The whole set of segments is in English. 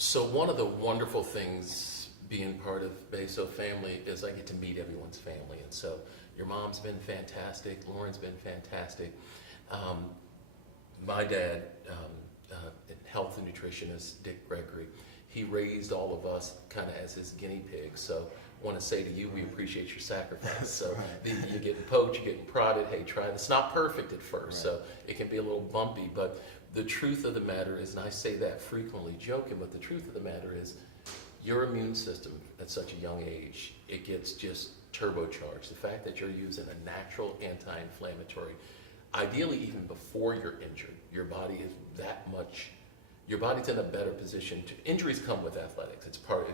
So one of the wonderful things being part of BESO family is I get to meet everyone's family. And so your mom's been fantastic, Lauren's been fantastic. Um, my dad, health and nutritionist, DrGregory, he raised all of us kind of as his guinea pigs. So I want to say to you, we appreciate your sacrifice. So you're getting poked, you're getting prodded, hey, try this. It's not perfect at first, so it can be a little bumpy, but the truth of the matter is, and I say that frequently joking, but the truth of the matter is, your immune system at such a young age, it gets just turbocharged. The fact that you're using a natural anti-inflammatory, ideally even before you're injured, your body is that much, your body's in a better position to, injuries come with athletics. It's part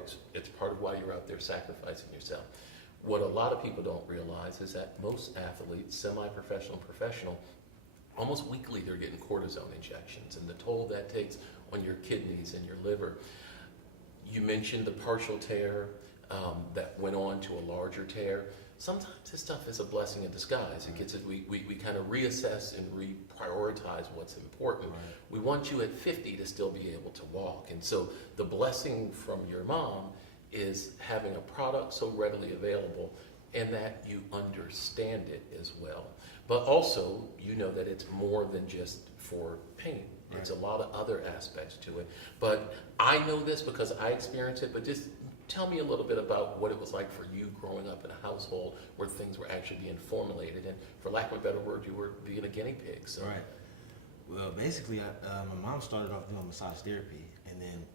of why you're out there sacrificing yourself. What a lot of people don't realize is that most athletes, semi-professional, professional, almost weekly they're getting cortisone injections, and the toll that takes on your kidneys and your liver. You mentioned the partial tear that went on to a larger tear. Sometimes this stuff is a blessing in disguise. It gets it. We kind of reassess and reprioritize what's important. Right. We want you at 50 to still be able to walk, and so the blessing from your mom is having a product so readily available, and that you understand it as well. But also, you know that it's more than just for pain. Right. It's a lot of other aspects to it. But I know this because I experienced it, but just tell me a little bit about what it was like for you growing up in a household where things were actually being formulated, and for lack of a better word, you were being a guinea pig. So. Right. Well, basically, my mom started off doing massage therapy, and then,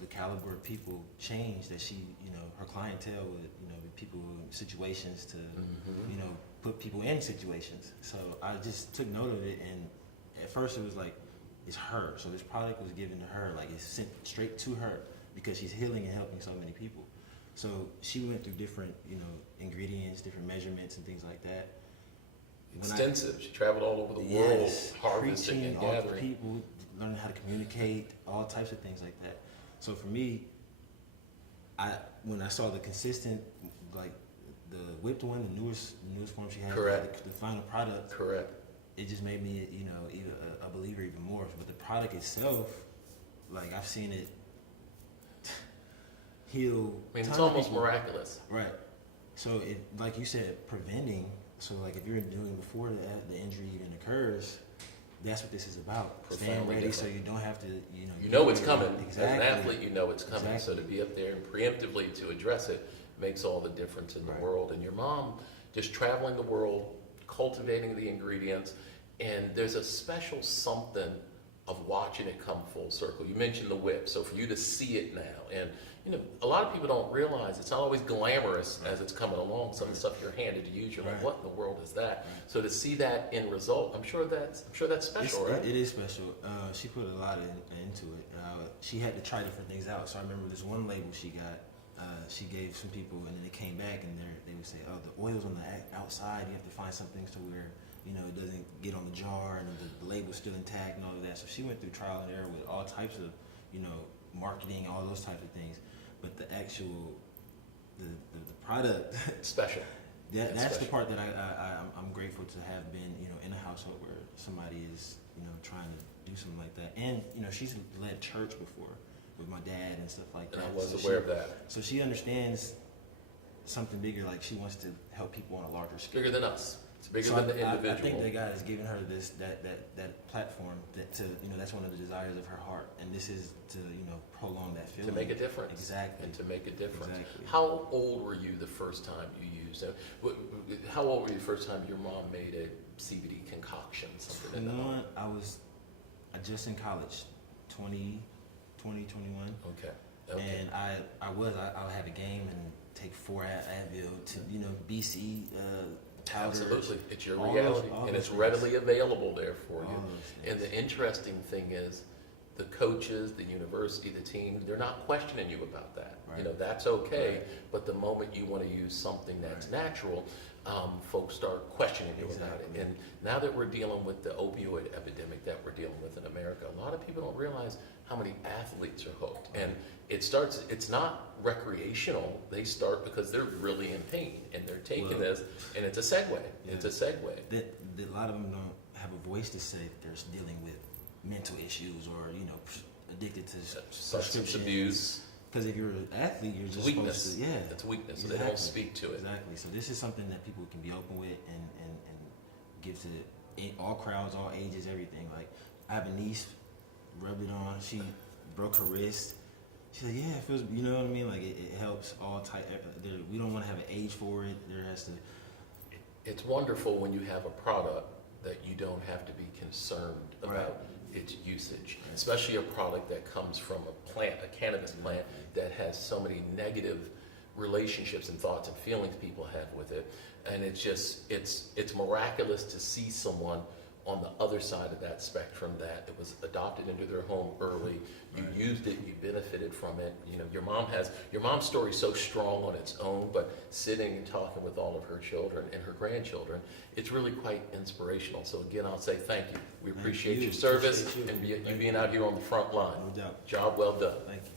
the caliber of people changed that she, her clientele would, be people in situations to, put people in situations. So I just took note of it, and at first it was like, it's her. So this product was given to her, like it's sent straight to her because she's healing and helping so many people. So she went through different, ingredients, different measurements and things like that. Extensive. She traveled all over the world, harvesting and all gathering. the people, learning how to communicate, all types of things like that. So for me, when I saw the consistent, like the whipped one, the newest form she had, Correct. The final product, Correct. it just made me, even a believer even more. But the product itself, like I've seen it heal. I mean, it's almost miraculous. Right. So it, like you said, preventing. So like if you're doing before the injury even occurs, that's what this is about. Staying ready so you don't have to, You know it's coming. Exactly. As an athlete, you know it's coming. Exactly. So to be up there and preemptively to address it makes all the difference in the world. And your mom just traveling the world, cultivating the ingredients, and there's a special something of watching it come full circle. You mentioned the whip, so for you to see it now, and a lot of people don't realize it's not always glamorous as it's coming along. Some of the stuff you're handed to use, you're like, what in the world is that? So to see that end result, I'm sure that's special, right? It is special. She put a lot into it. She had to try different things out. So I remember this one label she got. She gave some people, and then it came back, and they would say, "Oh, the oil's on the outside. You have to find some things to where it doesn't get on the jar, and the label's still intact, and all of that." So she went through trial and error with all types of, marketing, all those types of things. But the actual, the product Special. That's special. the part that I'm grateful to have been, in a household where somebody is, trying to do something like that. And, she's led church before with my dad and stuff like that. And I was aware of that. So she understands something bigger, like she wants to help people on a larger scale. Bigger than us. It's bigger than the individual. I think that God has given her that platform that's one of the desires of her heart, and this is to prolong that feeling. To make a difference. Exactly. And to make a difference. Exactly. How old were you the first time you used it? How old were you the first time your mom made a CBD concoction? Something I was just in college, 20, 21. Okay. And I'll have a game and take 4 Advil to BC powders. Absolutely, it's your reality, and it's readily available there for you. And the interesting thing is, the coaches, the university, the team, they're not questioning you about that. Right. That's okay. Right. But the moment you want to use something that's natural, folks start questioning you about it. And now that we're dealing with the opioid epidemic that we're dealing with in America, a lot of people don't realize how many athletes are hooked. And it's not recreational. They start because they're really in pain, and they're taking this, and it's a segue. Yeah. It's a segue. That a lot of them don't have a voice to say that they're dealing with mental issues or addicted to Substance prescriptions. abuse. Because if you're an athlete, you're It's just weakness. supposed to, yeah. It's weakness, so Exactly. they don't speak to it. Exactly. So this is something that people can be open with and give to all crowds, all ages, everything. Like, I have a niece, rubbed it on, she broke her wrist. She's like, yeah, it feels, you know what I mean? Like, it helps all type. We don't want to have an age for it. There has to. It's wonderful when you have a product that you don't have to be concerned about its usage, especially a product that comes from a plant, a cannabis plant that has so many negative relationships and thoughts and feelings people have with it. And it's just, it's miraculous to see someone on the other side of that spectrum that it was adopted into their home early. You used it, you benefited from it. You know, your mom's story is so strong on its own, but sitting and talking with all of her children and her grandchildren, it's really quite inspirational. So again, I'll say thank you. We appreciate your service and you being out here on the front line. No doubt. Job well done. Thank you.